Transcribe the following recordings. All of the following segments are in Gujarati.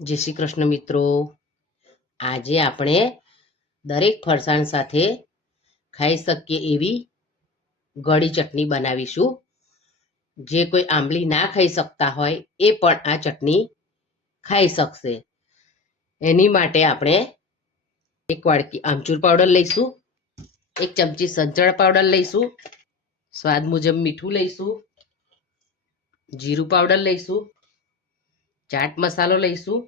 જય શ્રી કૃષ્ણ મિત્રો। આજે આપણે દરેક ફરસાણ સાથે ખાઈ શકીએ એવી ગળી ચટણી બનાવીશું। જે કોઈ આંબલી ના ખાઈ શકતા હોય એ પણ આ ચટણી ખાઈ શકશે। એની માટે આપણે એક વાડકી આમચૂર પાવડર લઈશું, એક ચમચી સંચળ પાવડર લઈશું, સ્વાદ મુજબ મીઠું લઈશું, જીરું પાવડર લઈશું, ચાટ મસાલો લઈશું।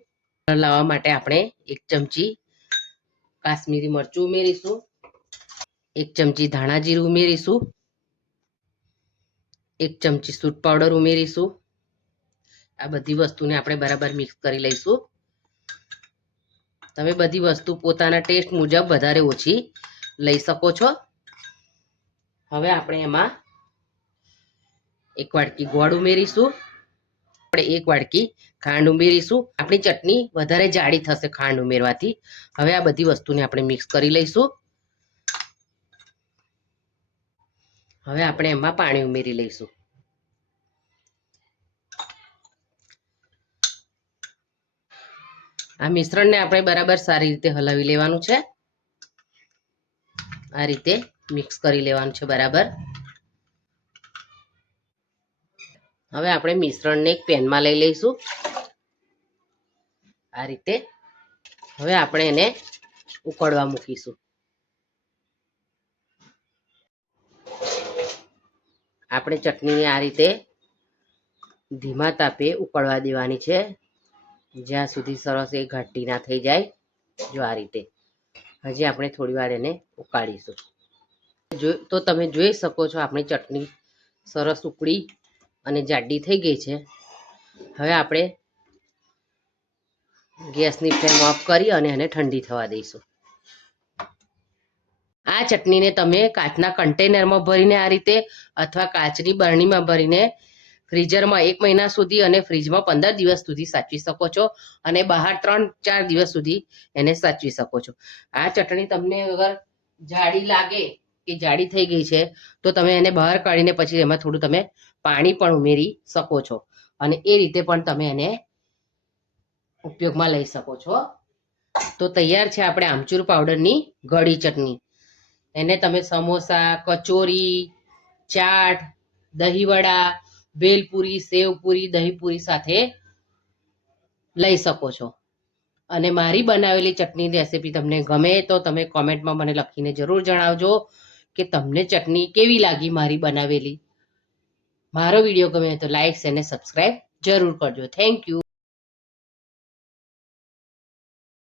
લાવવા માટે આપણે એક ચમચી કાશ્મીરી મરચું ઉમેરીશું, એક ચમચી ધાણા જીરું ઉમેરીશું, એક ચમચી સૂટ પાવડર ઉમેરીશું। આ બધી વસ્તુને આપણે બરાબર મિક્સ કરી લઈશું। તમે બધી વસ્તુ પોતાના ટેસ્ટ મુજબ વધારે ઓછી લઈ શકો છો। હવે આપણે એમાં એક વાડકી ગોળ ઉમેરીશું, આપણે એક વાડકી ખાંડ ઉમેરીશું। આપણી ચટણી વધારે જાડી થશે ખાંડ ઉમેરવાથી। હવે આ બધી વસ્તુને આપણે મિક્સ કરી લઈશું। હવે આપણે એમાં પાણી ઉમેરી લઈશું। આ મિશ્રણને આપણે બરાબર સારી રીતે હલાવી લેવાનું છે। આ રીતે મિક્સ કરી લેવાનું છે બરાબર। હવે આપણે મિશ્રણને એક પેનમાં લઈ લઈશું આ રીતે। હવે આપણે એને ઉકળવા મૂકીશું। આપણે ચટણીને આ રીતે ધીમા તાપે ઉકળવા દેવાની છે, જ્યાં સુધી સરસ એ ઘાટી ના થઈ જાય। જો આ રીતે હજી આપણે થોડી વાર એને ઉકાળીશું। તો તમે જોઈ શકો છો આપણી ચટણી સરસ ઉકળી અને જાડી થઈ ગઈ છે। હવે આપણે ગેસની ફ્લેમ ઓફ કરી અને એને ઠંડી થવા દઈશું। આ ચટણીને તમે કાચના કન્ટેનરમાં ભરીને આ રીતે અથવા કાચની બરણીમાં ભરીને ફ્રીઝરમાં 1 મહિના સુધી અને ફ્રીજમાં 15 દિવસ સુધી સાચવી શકો છો, અને બહાર 3-4 દિવસ સુધી એને સાચવી શકો છો। આ ચટણી તમને અગર જાડી લાગે કે જાડી થઈ ગઈ છે તો તમે એને બહાર કાઢીને પછી એમાં થોડું તમે પાણી પણ ઉમેરી શકો છો, અને એ રીતે પણ તમે એને ઉપયોગમાં લઈ શકો છો। તો તૈયાર છે આપણે આમચૂર પાવડરની ગળી ચટણી। એને તમે સમોસા, કચોરી, ચાટ, દહીંવડા, ભેલપુરી, સેવપુરી, દહીંપુરી સાથે લઈ શકો છો। અને મારી બનાવેલી ચટણી રેસીપી તમને ગમે તો તમે કોમેન્ટમાં મને લખીને જરૂર જણાવજો કે તમને ચટણી કેવી લાગી મારી બનાવેલી। મારો વિડીયો ગમે તો લાઈક અને સબસ્ક્રાઈબ જરૂર કરજો। Thank you.